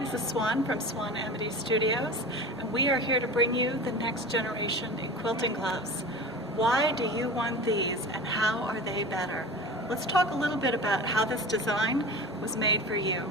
this is Swan from Swan Amity Studios, and we are here to bring you the next generation in quilting gloves. Why do you want these, and how are they better? Let's talk a little bit about how this design was made for you.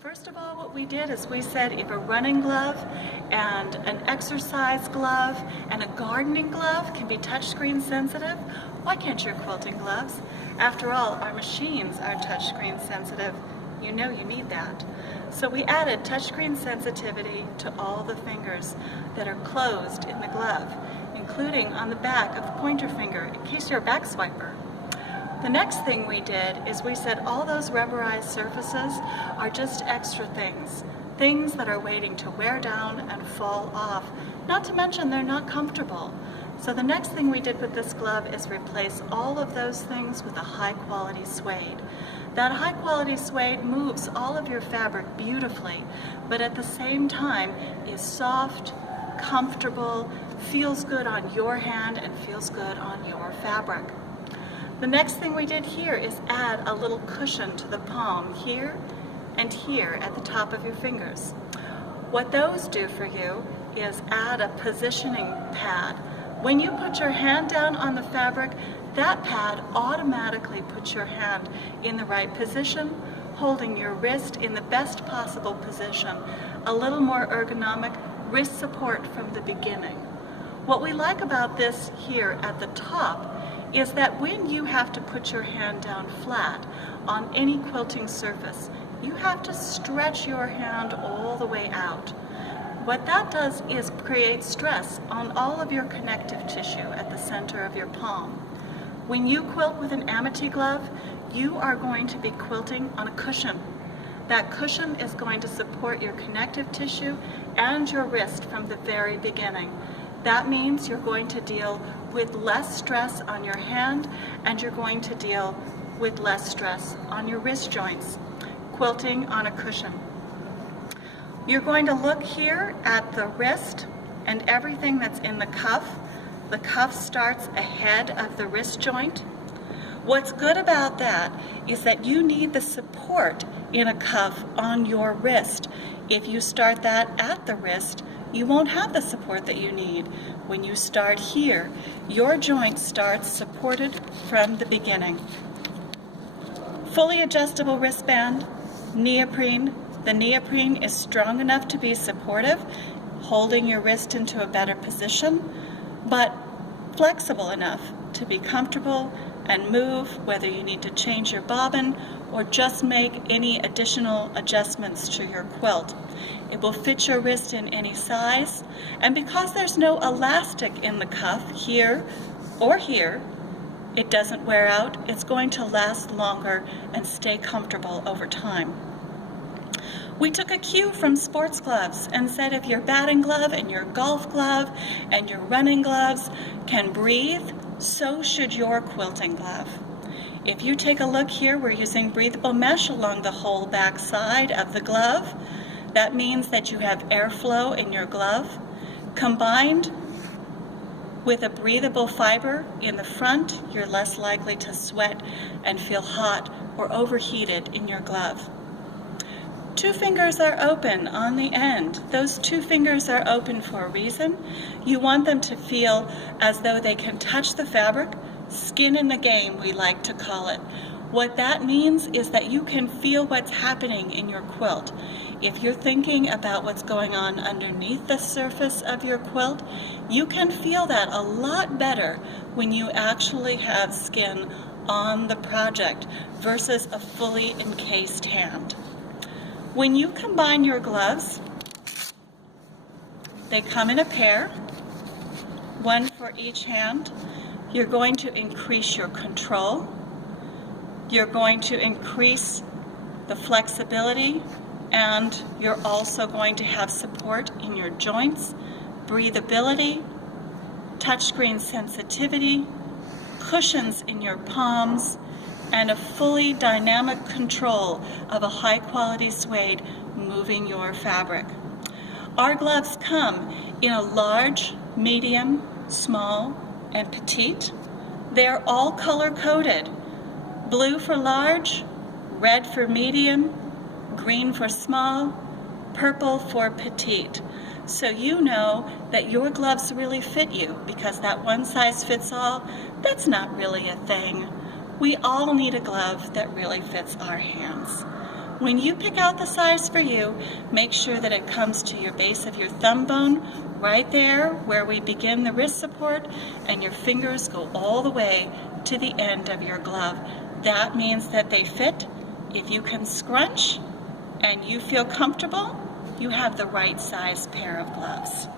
First of all, what we did is we said if a running glove and an exercise glove and a gardening glove can be touchscreen sensitive, why can't your quilting gloves? After all, our machines are touchscreen sensitive. You know you need that. So we added touchscreen sensitivity to all the fingers that are closed in the glove, including on the back of the pointer finger in case you're a back swiper. The next thing we did is we said all those rubberized surfaces are just extra things that are waiting to wear down and fall off, not to mention they're not comfortable. So the next thing we did with this glove is replace all of those things with a high quality suede. That high quality suede moves all of your fabric beautifully, but at the same time is soft, comfortable, feels good on your hand and feels good on your fabric. The next thing we did here is add a little cushion to the palm here and here at the top of your fingers. What those do for you is add a positioning pad. When you put your hand down on the fabric, that pad automatically puts your hand in the right position, holding your wrist in the best possible position, a little more ergonomic wrist support from the beginning. What we like about this here at the top is that when you have to put your hand down flat on any quilting surface, you have to stretch your hand all the way out. What that does is create stress on all of your connective tissue at the center of your palm. When you quilt with an Amity glove, you are going to be quilting on a cushion. That cushion is going to support your connective tissue and your wrist from the very beginning. That means you're going to deal with less stress on your hand, and you're going to deal with less stress on your wrist joints, quilting on a cushion. You're going to look here at the wrist and everything that's in the cuff. The cuff starts ahead of the wrist joint. What's good about that is that you need the support in a cuff on your wrist. If you start that at the wrist, you won't have the support that you need. When you start here, your joint starts supported from the beginning. Fully adjustable wristband, neoprene. The neoprene is strong enough to be supportive, holding your wrist into a better position, but flexible enough to be comfortable and move whether you need to change your bobbin or just make any additional adjustments to your quilt. It will fit your wrist in any size, and because there's no elastic in the cuff here or here, it doesn't wear out. It's going to last longer and stay comfortable over time. We took a cue from sports gloves and said if your batting glove and your golf glove and your running gloves can breathe, so should your quilting glove. If you take a look here, we're using breathable mesh along the whole back side of the glove. That means that you have airflow in your glove, combined with a breathable fiber in the front. You're less likely to sweat and feel hot or overheated in your glove. Two fingers are open on the end. Those two fingers are open for a reason. You want them to feel as though they can touch the fabric, skin in the game, we like to call it. What that means is that you can feel what's happening in your quilt. If you're thinking about what's going on underneath the surface of your quilt, you can feel that a lot better when you actually have skin on the project versus a fully encased hand. When you combine your gloves, they come in a pair, one for each hand. You're going to increase your control. You're going to increase the flexibility, and you're also going to have support in your joints, breathability, touchscreen sensitivity, cushions in your palms, and a fully dynamic control of a high quality suede moving your fabric. Our gloves come in a large, medium, small, and petite. They're all color coded. Blue for large, red for medium, green for small, purple for petite. So you know that your gloves really fit you, because that one size fits all, that's not really a thing. We all need a glove that really fits our hands. When you pick out the size for you, make sure that it comes to your base of your thumb bone, right there where we begin the wrist support, and your fingers go all the way to the end of your glove. That means that they fit. If you can scrunch and you feel comfortable, you have the right size pair of gloves.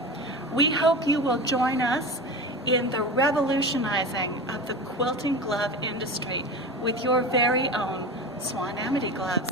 We hope you will join us in the revolutionizing of the quilting glove industry with your very own Swan Amity gloves.